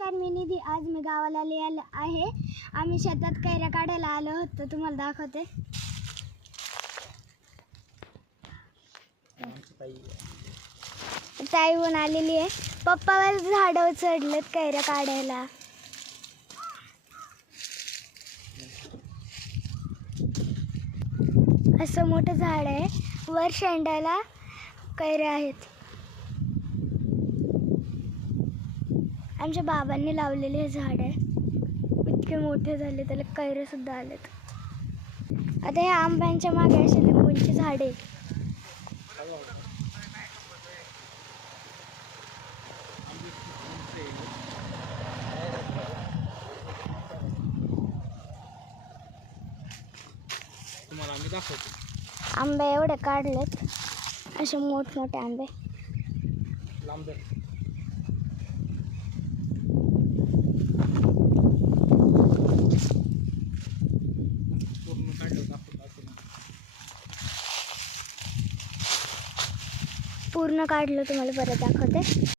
नमस्कार, मी निधी. आज मी गावाला आले आहे. आम्ही शेतात कैऱ्या काढायला आलो होतो. तुम्हाला दाखवते. ताईहून आलेली आहे. पप्पावर झाडावर चढलेत कैऱ्या काढायला. असं मोठं झाड आहे. वर शेंड्याला कैऱ्या आहेत. आमच्या बाबांनी लावलेले हे झाड आहे. इतके मोठे झाले, त्याला कैरे सुद्धा आलेत. आता ह्या आंब्यांच्या मागे अशी लिंबूंची झाडे. तुम्हाला आम्ही दाखवतो. आंबे एवढे काढलेत, असे मोठमोठे आंबे. लांब धर. पूर्ण काढलं दाखवतो. पूर्ण काढलं, तुम्हाला परत दाखवते.